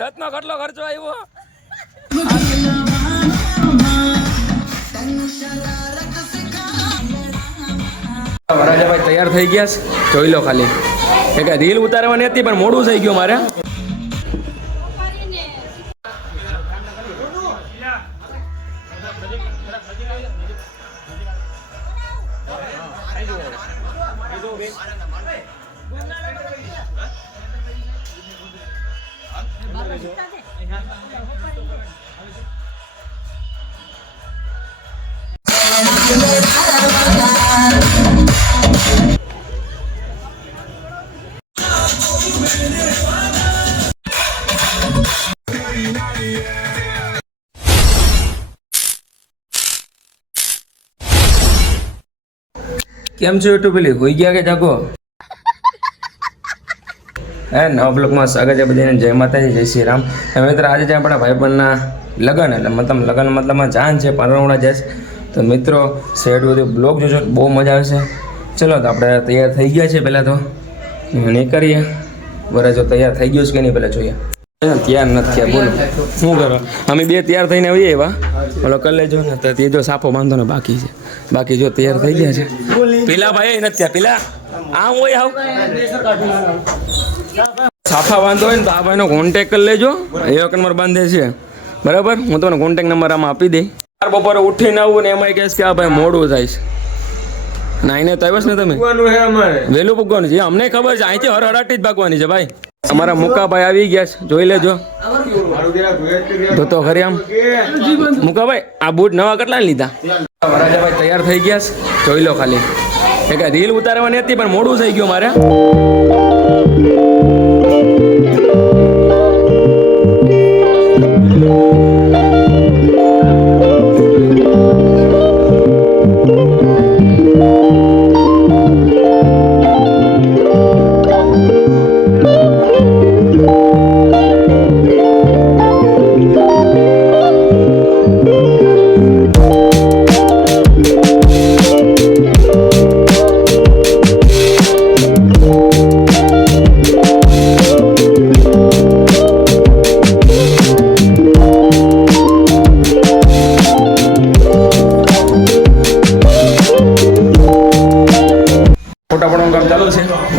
રથનો કેટલો ખર્ચો આવ્યો? રાજાભાઈ તૈયાર થઈ ગયા છે. જોઈ લો ખાલી. એક રીલ ઉતારવાની હતી, પણ મોડું થઈ ગયું મારે. કેમ છો યુટ્યુબ પેલી? હોઈ ગયા કે જાગો? હે, નવા બ્લોકમાં સ્વાગત છે બધાને. જય માતાજી, જય શ્રી રામ. હવે મિત્રો, આજે જે આપણા ભાઈબંધના લગ્ન, એટલે મતલબ લગ્ન મતલબમાં જાન છે પરવણા જશે તો મિત્રો શેડ બધું બ્લોગ જોજો, બહુ મજા આવશે ચલો તો આપણે તૈયાર થઈ ગયા છે પહેલાં તો. નહીં કરીએ. બરાબર જો તૈયાર થઈ ગયું છે કે નહીં, પહેલાં જોઈએ. તૈયાર નથી થયા, બોલો. શું કરો? અમે બે તૈયાર થઈને આવીએ એવા. ઓલો કરી લેજો ને, તો જો સાપો બાંધો ને બાકી છે. બાકી જો તૈયાર થઈ ગયા છે. પેલા ભાઈ નથી પેલા. આમ હોય આવ? સાફા બાંધો હોય ને તો આ ભાઈનો કોન્ટેક કરી લેજો. એ નંબર બાંધે છે. બરાબર? હું તમને કોન્ટેક નંબર આમાં આપી દઈ બપોરે ઉઠીને આવું ને એમાં કહેશ કે આ ભાઈ મોડું થાય છે. ના એને તો આવ્યો ને તમે? વહેલું ભૂગવાનું છે. અમને ખબર છે. અહીંથી હરહરાટી જ ભાગવાની છે ભાઈ. અમારા મુકાભાઈ આવી ગયા છે. જોઈ લેજો. તો તો ખરી આમ. મુકાભાઈ આ બૂટ નવા કેટલા લીધા? વરાજાભાઈ તૈયાર થઈ ગયા છે. જોઈ લો ખાલી. એક રીલ ઉતારવાની હતી પણ મોડું થઈ ગયું મારે.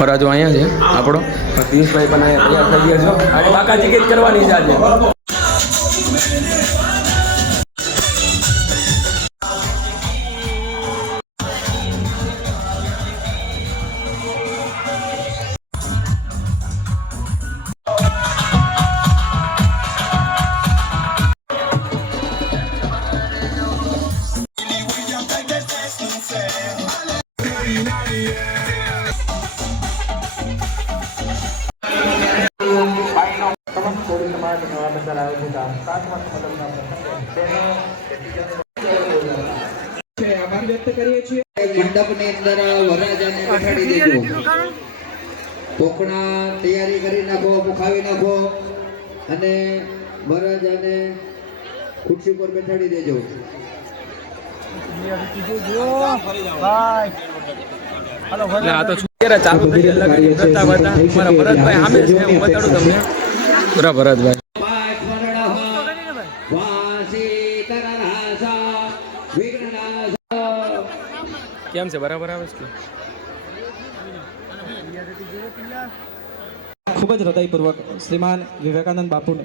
છે અહીંયા છે, આપણો. પિયુષભાઈ પણ અહીંયા તૈયાર થઈ ગયા છો. અને બાકા ટિકિટ કરવાની છે આજે. મંડપની અંદર વરરાજાને બેઠાડી દેજો કોકણા તૈયારી કરી નાખો પુખાવી નાખો અને વરરાજાને ખુરશી પર બેઠાડી દેજો. બરાબર ભરતભાઈ. કેમ છે બરાબર આવે છે કે ખૂબ જ હૃદયપૂર્વક શ્રીમાન વિવેકાનંદ બાપુને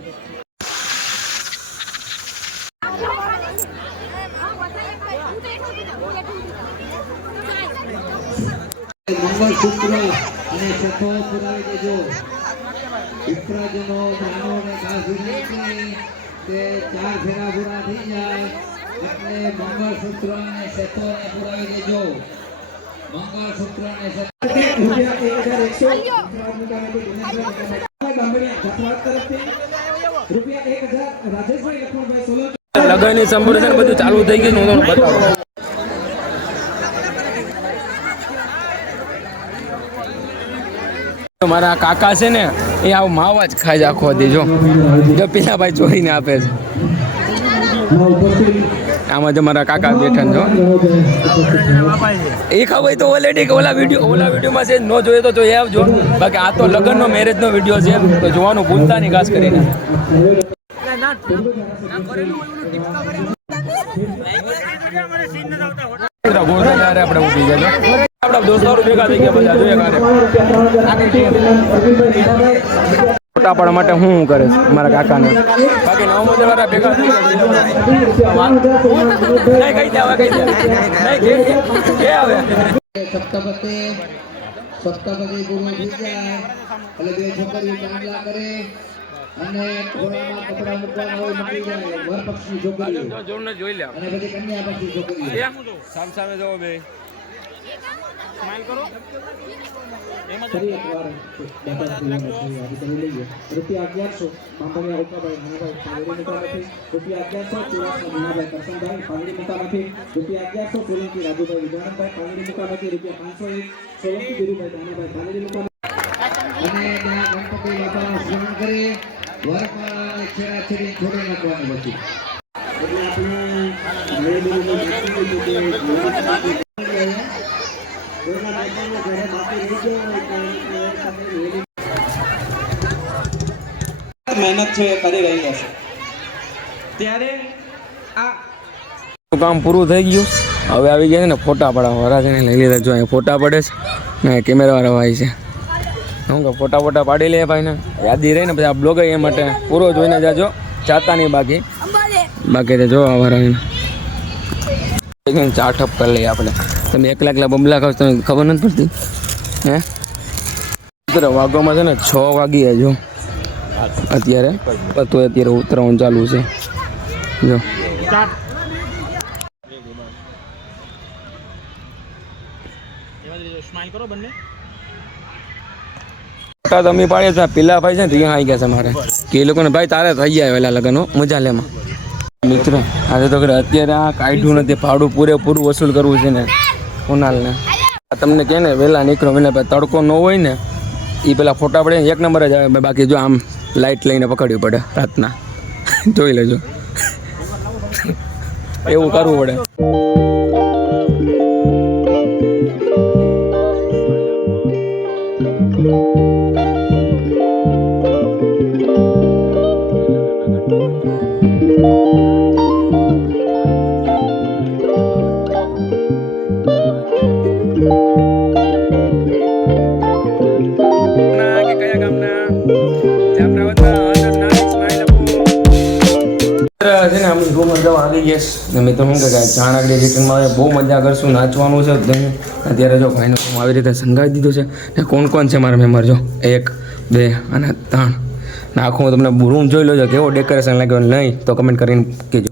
મંગળસૂત્ર અને શખો પુરાવી દેજો વિપ્રજનો બ્રાહ્મણોને ખાસ વિનંતી કે ચાર ફેરા પૂરા થઈ જાય એટલે મંગળસૂત્ર અને શખોને પુરાવી દેજો. મંગળસૂત્ર અને લગન સંપૂર્ણ બધું ચાલુ થઈ ગયું હું તમને બતાવું. મારા કાકા છે ને એ આવું માવા જ ખાઈ આખો દેજો જો. જો પેલા ભાઈ ચોરીને આપે છે. આમાં જ મારા કાકા બેઠા છો એ ખબર તો ઓલરેડી ઓલા વીડિયો ઓલા વિડીયોમાં છે, ન જોઈએ તો જોઈ આવજો. બાકી આ તો લગ્નનો મેરેજનો વીડિયો છે. તો જોવાનું ભૂલતા નહીં ખાસ કરીને. આપણે દોસ્તારો ભેગા થઈ ગયા બધા, જોઈએ ફોટા પાડવા માટે હું શું કરે છે? મારા કાકાને. બાકી નવ વાળા ભેગા થઈ સપ્તપતિ સપ્તપતિ થઈ જાય. એટલે બે છોકરીઓ ચાંદલા કરે અને ઘોડામાં કપડા મૂકવાના હોય મૂકી જાય. વર પક્ષની છોકરીઓ. જોઈ લે. અને પછી કન્યા પક્ષની છોકરીઓ. સામ સામે જવો બે. શ્રીઓને કરી. રૂપિયા અગિયારસો બાંભણિયા રૂપિયા અગિયારસો ચુડાસમા નાનાભાઈ રૂપિયા અગિયારસો સોલંકી રાજુભાઈ રૂપિયા પાંચસો એક, સોલંકી ધીરુભાઈ નાનાભાઈ પાંગડી મુકામાંથી અને ત્યાં ગણપતિ બાપાનું સ્મરણ કરે વરમાળાને છેડા છેડી મહેનત છે કરી રહ્યા છે ત્યારે આ કામ પૂરું થઈ ગયું. હવે આવી ગયા છે ને ફોટા પડાવવા વરા છે ને લઈ લીધા. જો અહીંયા ફોટા પડે છે ને કેમેરા વાળા ભાઈ છે. હું કે ફોટા ફોટા પાડી લે ભાઈને. યાદી રહી ને પછી આ બ્લોગ એ માટે પૂરો જોઈને જાજો. જાતા નહીં બાકી. બાકી તો જો વરા ચા ઠપ કરી લઈએ આપણે. તમે એકલા એકલા બબલા ખાવ તમને ખબર નથી પડતી? હે? મિત્ર વાગવામાં છે ને છ વાગી જો. અત્યારે તો અત્યારે ઉતરવાનું ચાલુ છે. જો. તમે હતા પેલા ભાઈ છે ને આવી ગયા છે મારે. કે એ લોકોને ભાઈ તારે થઈ ગયા વેલા લગ્નો, મજા લેમાં. મિત્ર, આજે તો અત્યારે આ કાઢ્યું નથી ભાડું પૂરેપૂરું વસૂલ કરવું છે ને. કુનાલને. તમને કહે ને વહેલા નીકળો. મને તડકો ન હોય ને એ પેલા ફોટા પડે એક નંબર જ આવે. બાકી જો આમ લાઇટ લઈને પકડવી પડે રાતના. જોઈ લેજો. એવું કરવું પડે. છે ને, અમે બહુ મજા આવી ગઈ ને મિત્રો શું કે ચાણકડી રિટર્નમાં બહુ મજા કરશું, નાચવાનું છે ધન અત્યારે જો ભાઈનો રૂમ આવી રીતે સંગાવી દીધો છે. ને કોણ કોણ છે મારા મેમ્બર, જો? એક, બે અને ત્રણ. ને આખું તમને રૂમ જોઈ લો કેવો ડેકોરેશન લાગ્યો, નહીં તો કમેન્ટ કરીને કહેજો.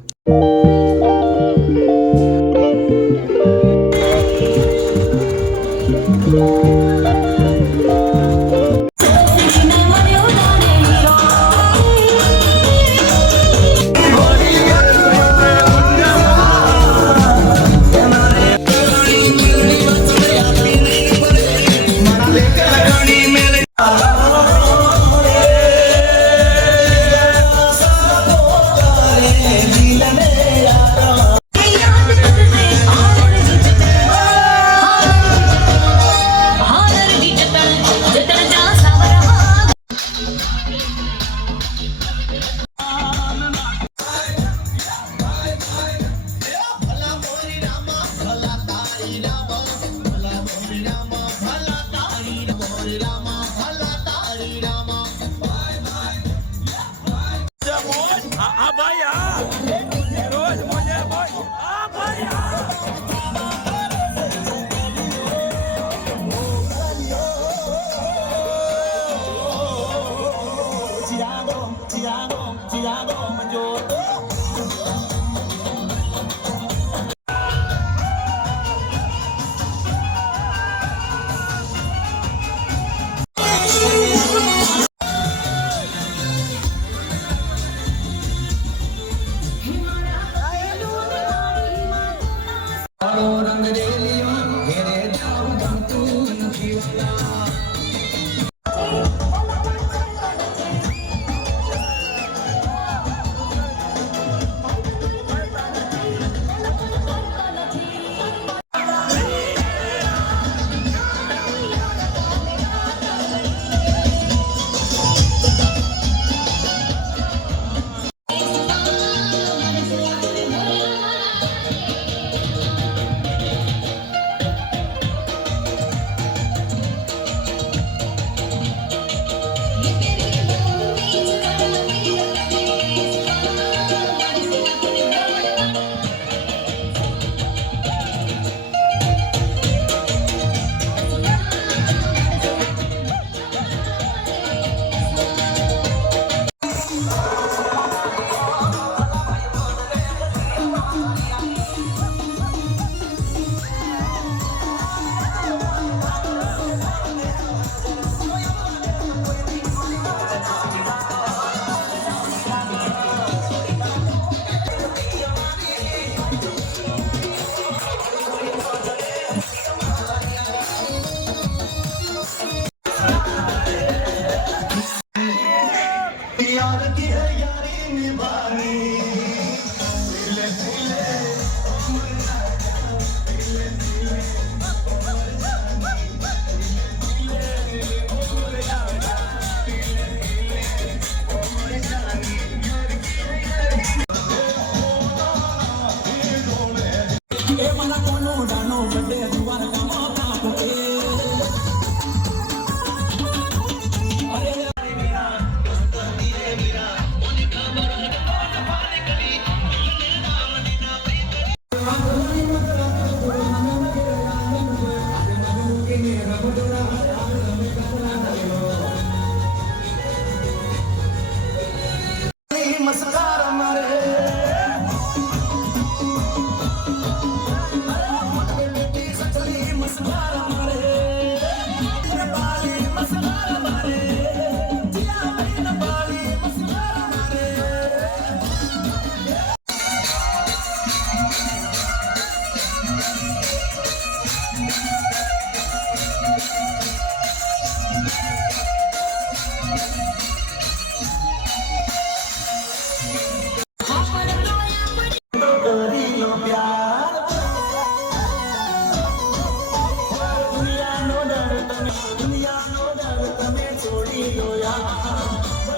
લાગી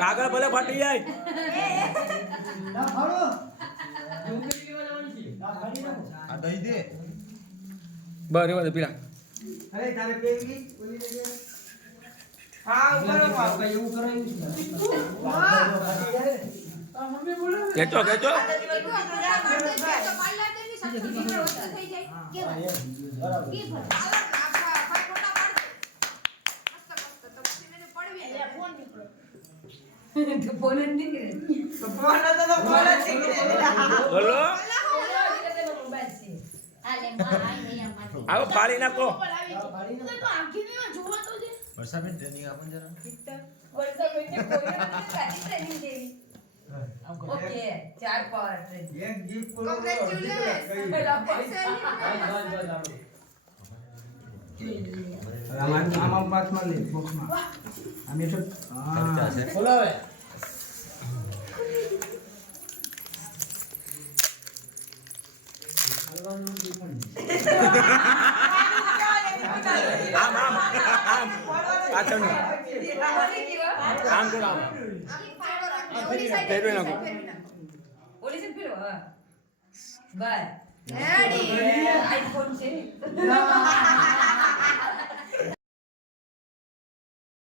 કાગળ ભલે ફાટી જાય. બસ રેવા દે પીલા કેચો કેચો બોલો આવો ફાડી નાખો ઓકે ચાર પર ટ્રેન એક gift પૂરો કરો, Congratulations. કઈ? પેલા પર આમાં પાછમાં લે બોક્સમાં આમ તો હા કરો આમ બસ Ready. આઈફોન છે